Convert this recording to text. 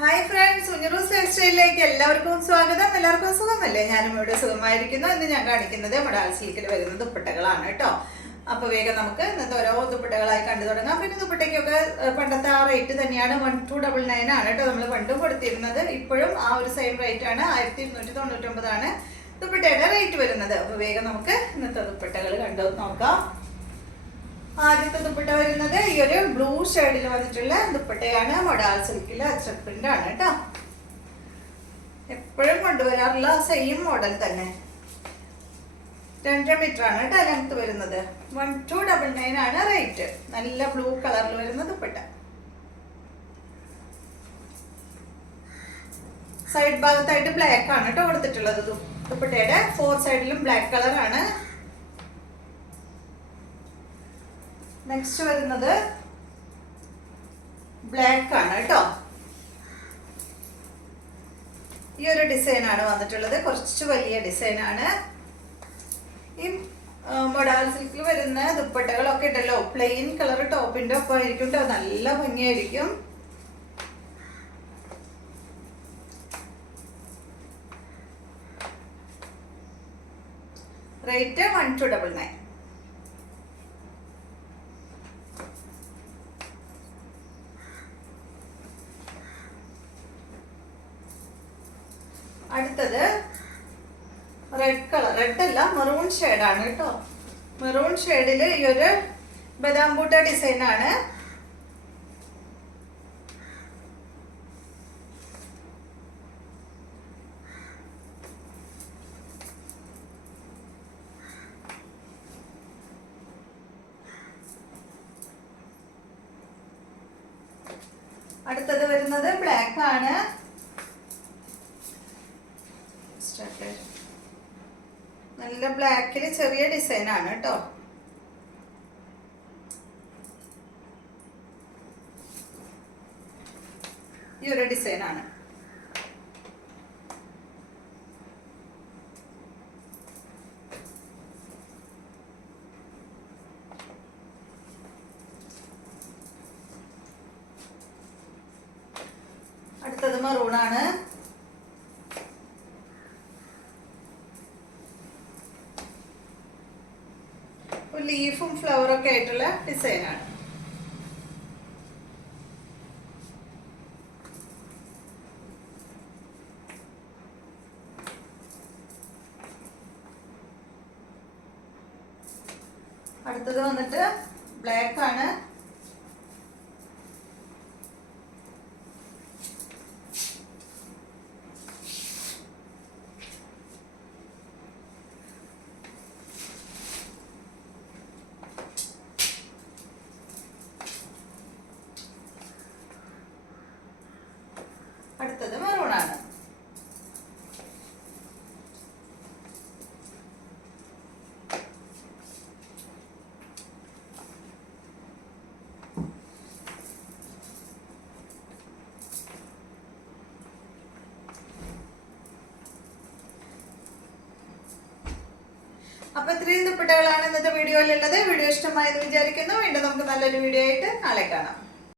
Hi friends, ഉഞ്ഞറൂസ് life സ്റ്റൈലിലേക്ക് എല്ലാവർക്കും സ്വാഗതം. എല്ലാവർക്കും സുഖമല്ലേ? ഞാനും ഇവിടെ സുഖമായിരിക്കുന്നു. ഇന്ന് ഞാൻ കാണിക്കുന്നത് മൊഡാൾ സിൽക്കിൽ വരുന്ന ദുപ്പട്ടകളാണ് കേട്ടോ. അപ്പോൾ വേഗം നമുക്ക് ഇന്നത്തെ ഓരോ ദുപ്പട്ടകളായി കണ്ടു തുടങ്ങാം. പിന്നെ ദുപ്പട്ടയ്ക്കൊക്കെ പണ്ടത്തെ ആ റേറ്റ് തന്നെയാണ്. 1299 ആണ് കേട്ടോ നമ്മൾ പണ്ടും കൊടുത്തിരുന്നത്. ഇപ്പോഴും ആ ഒരു സെയിം റേറ്റ് ആണ്. 1299 ആണ് ദുപ്പട്ടയുടെ റേറ്റ് വരുന്നത്. അപ്പോൾ വേഗം നമുക്ക് ഇന്നത്തെ ദുപ്പട്ടകൾ കണ്ടു നോക്കാം. ആദ്യത്തെ ദുപ്പട്ട വരുന്നത് ഈ ഒരു ബ്ലൂ ഷെയ്ഡിൽ വന്നിട്ടുള്ള ദുപ്പട്ടയാണ്. മൊഡാൾ സിൽക്കിൽ അച്ചക് പ്രിന്റ് ആണ് കേട്ടോ. എപ്പോഴും കൊണ്ടുവരാറുള്ള സെയിം മോഡൽ തന്നെ. 2 മീറ്റർ ആണ് കേട്ടോ ലെങ്ത് വരുന്നത്. 1299 ആണ് റേറ്റ്. നല്ല ബ്ലൂ കളറിൽ വരുന്ന ദുപ്പട്ട. സൈഡ് ഭാഗത്തായിട്ട് ബ്ലാക്ക് ആണ് കേട്ടോ കൊടുത്തിട്ടുള്ളത്. ദുപ്പട്ടയുടെ 4 സൈഡിലും ബ്ലാക്ക് കളറാണ്. നെക്സ്റ്റ് വരുന്നത് ബ്ലാക്ക് ആണ് കേട്ടോ. ഈ ഒരു ഡിസൈൻ ആണ് വന്നിട്ടുള്ളത്. കുറച്ച് വലിയ ഡിസൈൻ ആണ്. ഈ മൊഡാൾ സിൽക്കിൽ വരുന്ന ദുപ്പട്ടകളൊക്കെ ഉണ്ടല്ലോ, പ്ലെയിൻ കളർ ടോപ്പിന്റെ ഒപ്പം ആയിരിക്കും കേട്ടോ. നല്ല ഭംഗിയായിരിക്കും. റേറ്റ് 1299. അടുത്തത് റെഡ് കളർ, റെഡ് അല്ല മെറൂൺ ഷെയ്ഡാണ് കേട്ടോ. മെറൂൺ ഷെയ്ഡിൽ ഈ ഒരു ബദാം ബൂട്ട ഡിസൈൻ ആണ്. അടുത്തത് വരുന്നത് ബ്ലാക്ക് ആണ്. നല്ല ബ്ലാക്കിൽ ചെറിയ ഡിസൈൻ ആണ് കേട്ടോ. ഈ ഒരു ഡിസൈൻ ആണ്. അടുത്തത് മെറൂൺ ആണ്. ലീഫും ഫ്ലവറും ഒക്കെ ആയിട്ടുള്ള ഡിസൈൻ ആണ്. അടുത്തത് വന്നിട്ട് ബ്ലാക്ക് ആണ്. അടുത്തത് മെറൂൺ ആണ്. അപ്പൊ ഇത്രയും ദുപ്പട്ടകളാണ് ഇന്നത്തെ വീഡിയോയിലുള്ളത്. വീഡിയോ ഇഷ്ടമായെന്ന് വിചാരിക്കുന്നു. വീണ്ടും നമുക്ക് നല്ലൊരു വീഡിയോ ആയിട്ട് നാളെ കാണാം.